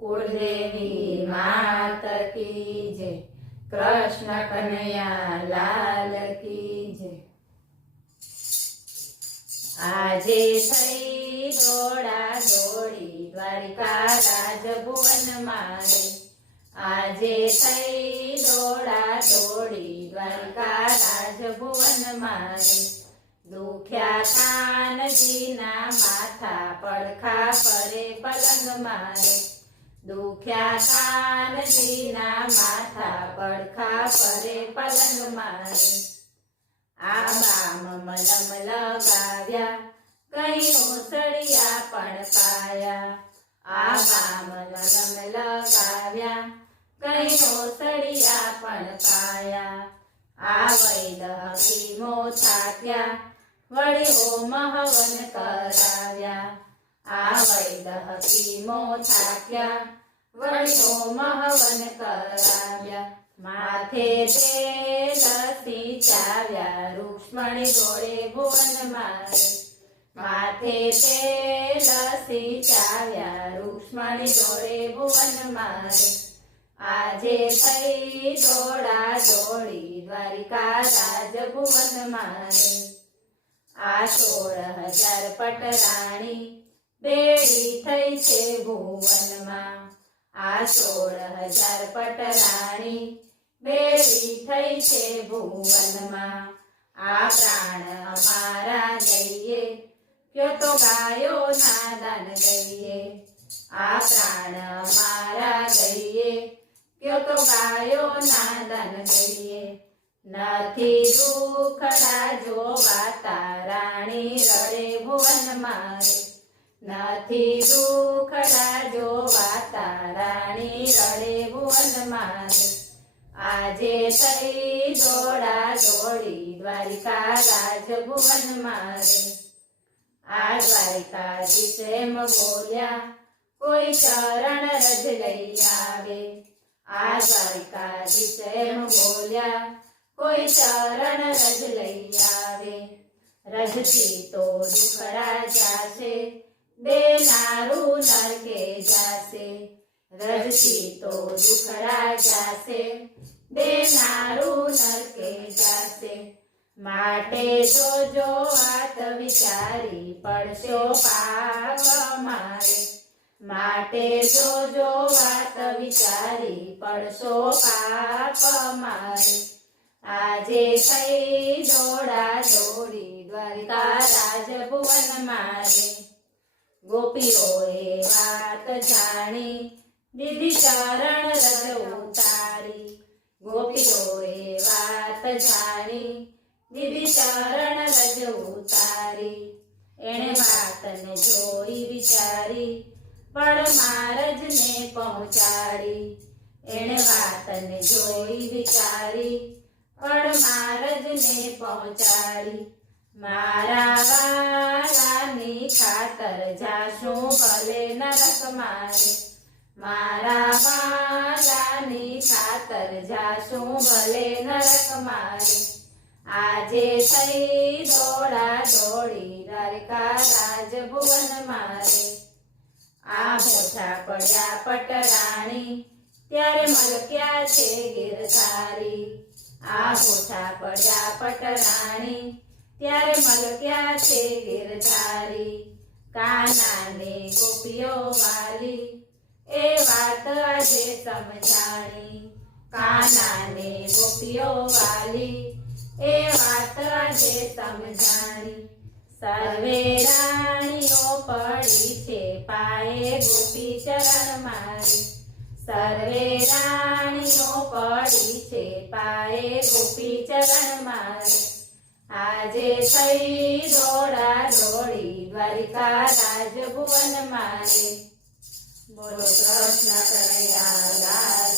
कुलदेवी मात की जय। कृष्ण कन्हैया लाल की जय। आजे थई दौड़ा दौड़ी द्वारिका राजभुवन मारे। आजे थई दौड़ा दौड़ी द्वारिका राजभुवन मारे। दुख्या कानजीना माथा પડખા પરે પલંગ મારે। दुख्या कानजीना माथा પડખા परे पलंग मारे। आबाम मलम लगाव्या कहीं ओसड़िया पण पाया। आबाम मलम लगाव्या कहीं ओसड़िया पण पाया। आ वैद हकीमो थाक्या वળી હોમ હવન કરાવ્યા। આ વૈદ હકીમો થાક્યા વળી હોમ હવન કરાવ્યા। માથે તેલ સિંચાવ્યા રૂક્ષ્મણી જોડે ભુવન મારે। માથે તેલ સિંચાવ્યા રૂક્ષ્મણી જોડે ભુવન મારે। આજે થઈ દોડા દોડી દ્વારિકા રાજભુવન મારે। आ 16,000 पटराणी बेड़ी थई छे भुवन मां। आ 16,000 पटराणी बेड़ी थई छे भुवन मां। आ प्राण अमारा गईए क्यों तो गायो नादान गईए। आ प्राण अमारा गईए क्यों तो गायो नादान गईए। નથી દુખડા જોવાતા રાણી રડે ભુવન મારે। નથી દુખડા જોવાતા રાણી રડે ભુવન મારે। આજે થઈ દોડા દોડી દ્વારિકા રાજભુવન મારે। આ દ્વારિકાધીશ એમ બોલ્યા કોઈ ચરણ રજ લઈ આવે। આ દ્વારિકાધીશ એમ બોલ્યા कोई चरण रज लई आवे। रजती तो दुखड़ा जासे बेनारू नरके जासे। रजती तो दुखड़ा जासे बेनारू नरके जासे। माटे जो जो वात विचारी पड़शो पाप मारे। माटे जो जो वात विचारी पड़शो पाप मारे। આજે થઈ દોડા દોડી દ્વારિકા રાજભુવન મારે। ગોપીઓએ વાત જાણી દીધી ચરણ રજ ઉતારી। ગોપીઓએ વાત જાણી દીધી ચરણ રજ ઉતારી। એણે વાતને જોઈ વિચારી પડમારજને પહોંચાડી। એણે વાતને જોઈ વિચારી પડમારજને પહોંચાડી। મારા વાલાની ખાતર જાશું ભલે નરક મારે। મારા વાલાની ખાતર જાશું ભલે નરક મારે। આજે થઈ દોડા દોડી દ્વારિકા રાજભુવન મારે। આ મોટા પડ્યા પટરાણી ત્યારે મલક્યા છે ગિરધારી। आ मोठा पड्या पटराणी त्यारे मलक्या छे गिरधारी। कानाने गोपीओ वाली ए वात आजे समझाणी। कानाने गोपीओ वाली ए वात आजे समझाणी। सर्वे राणीओ पड़ी छे पाए गोपी चरण मारी। सर्वे राणीओ पड़ी छे पाए गोपी चरण मारे। આજે થઈ દોડા દોડી દ્વારિકા રાજભુવન મારે। બોલો કૃષ્ણ કનૈયા લાલ